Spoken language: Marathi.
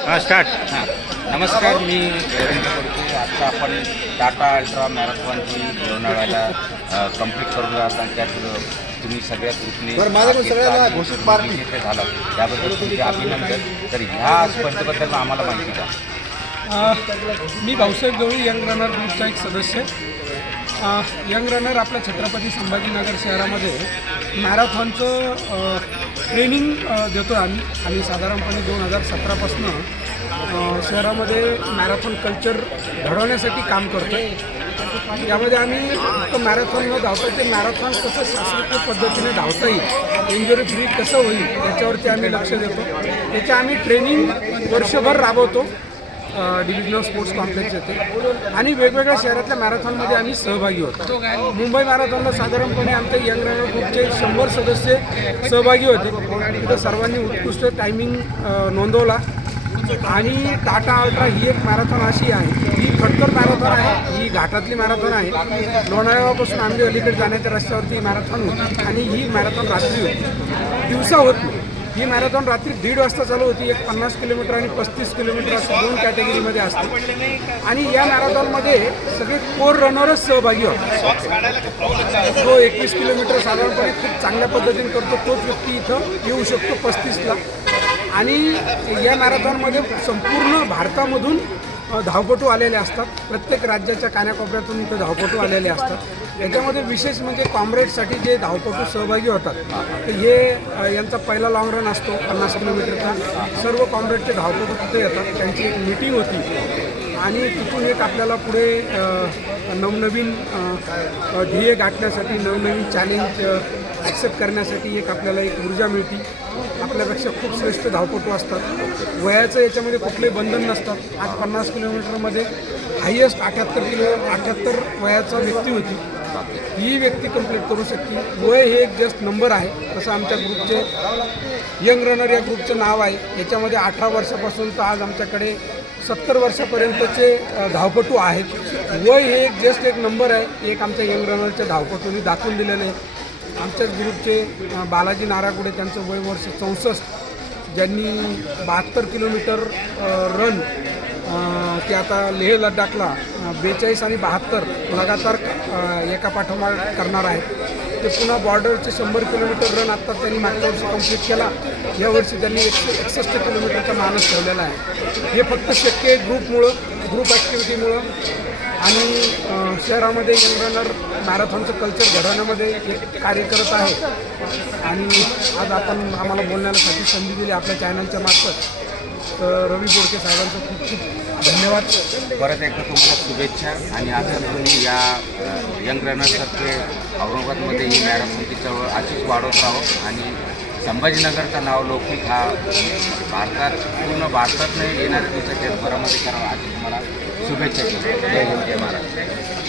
स्टार्ट. हां नमस्कार, मी रवींद्र कडके. आजचा आपण टाटा अल्ट्रा मॅरेथॉनची लोणावळ्याला कंप्लीट करून राहिला. त्यात तुम्ही सगळ्या ग्रुपने घोषित पार्टी झाला, त्याबद्दल तुमचे अभिनंदन. तर ह्या स्पर्धेबद्दल आम्हाला माहिती द्या. मी भाऊसाहेब गवळी यंग रनर ग्रुपचा एक सदस्य. यंग रनर आपल्या छत्रपती संभाजीनगर शहरामध्ये मॅरेथॉनचं ट्रेनिंग देतो आम्ही आणि साधारणपणे 2017पासून शहरामध्ये मॅरेथॉन कल्चर घडवण्यासाठी काम करतो. यामध्ये आम्ही फक्त मॅरेथॉन न धावतो, ते मॅरेथॉन कसं शास्त्रीय पद्धतीने धावता येईल, इंजुरी फ्री कसं होईल याच्यावरती आम्ही लक्ष देतो. त्याचे आम्ही ट्रेनिंग वर्षभर राबवतो डिव्हिजनल स्पोर्ट्स कॉम्प्लेक्स येथे, आणि वेगवेगळ्या शहरातल्या मॅरेथॉनमध्ये आम्ही सहभागी होतो. मुंबई मॅरेथॉनला साधारणपणे आमच्या यंग रनर ग्रुपचे 100 सदस्य सहभागी होते. तिथं सर्वांनी उत्कृष्ट टायमिंग नोंदवला. आणि टाटा अल्ट्रा ही एक मॅरेथॉन अशी आहे, ही खडतर मॅरेथॉन आहे, ही घाटातली मॅरेथॉन आहे. लोणावळ्यापासून आंबे अलीकडे जाण्याच्या रस्त्यावरती ही मॅरेथॉन होती, आणि ही मॅरेथॉन रात्री होती, दिवसा होत नाही. ही मॅरेथॉन रात्री 1:30 वाजता चालू होती. एक 50 किलोमीटर आणि 35 किलोमीटर असं 2 कॅटेगरीमध्ये असते. आणि या मॅरेथॉनमध्ये सगळे कोर रनरच सहभागी होतात. जो 21 किलोमीटर साधारणपणे खूप चांगल्या पद्धतीने करतो, तोच व्यक्ती इथं येऊ शकतो 35ला. आणि या मॅरेथॉनमध्ये संपूर्ण भारतामधून धावपटू आलेले असतात. प्रत्येक राज्याच्या कानाकोपऱ्यातून इथं धावपटू आलेले असतात. याच्यामध्ये विशेष म्हणजे कॉम्रेडसाठी जे धावपटू सहभागी होतात, तर हे यांचा पहिला लाँग रन असतो 50 किलोमीटरचा. सर्व कॉम्रेडचे धावपटू तिथे येतात. त्यांची एक मीटिंग होती, आणि तिथून एक आपल्याला पुढे नवनवीन ध्येय गाठण्यासाठी, नवनवीन चॅलेंज ॲक्सेप्ट करण्यासाठी एक आपल्याला एक ऊर्जा मिळते. आपल्यापेक्षा खूप श्रेष्ठ धावपटू असतात. वयाचं याच्यामध्ये कुठलेही बंधन नसतात. आज 50 किलोमीटरमध्ये हायेस्ट 78 वयाचा व्यक्ती होती, ही व्यक्ती कंप्लीट करू शकते. वय हे एक जस्ट नंबर आहे. तसं आमच्या ग्रुपचे यंग रनर या ग्रुपचं नाव आहे. याच्यामध्ये 18 वर्षापासून तर आज आमच्याकडे 70 वर्षापर्यंतचे धावपटू आहेत. वय हे एक जस्ट एक नंबर आहे. एक आमच्या यंग रनरच्या धावपटूंनी दाखवून दिलेलं आहे. आमच्याच ग्रुपचे बालाजी नारागुडे, त्यांचं वय वर्ष 64, ज्यांनी 72 किलोमीटर रन ते आता लेह लडाखला 42 आणि 72 लगातार एका पाठोपाठ करणार आहेत. ते पुन्हा बॉर्डरचे 100 किलोमीटर रन आत्ता त्यांनी मागच्या वर्षी कंप्लीट केला. यावर्षी त्यांनी 161 किलोमीटरचा मानस ठेवलेला आहे. हे फक्त शक्य आहे ग्रुप ॲक्टिव्हिटीमुळं. आणि शहरामध्ये यंग रनर मॅरेथॉनचं कल्चर घडवण्यामध्ये एक कार्य करत आहे. आणि आज आम्हाला बोलण्यासाठी संधी दिली आपल्या चॅनलच्या मार्फत. तर रवी बोडके साहेबांचं खूप खूप धन्यवाद. परत एकदा तुम्हाला शुभेच्छा. आणि आता तुम्ही या यंग रनर्सचे औरंगाबादमध्ये ही मॅरेथॉनची चळवळ अशीच वाढवत राहो, आणि संभाजीनगरचं नाव लौकिक हा पूर्ण भारतात नाही येणाऱ्या दिवसाच्या जगभरामध्ये करावा, अशी तुम्हाला शुभेच्छा केली. जय हिंद, जय महाराष्ट्र.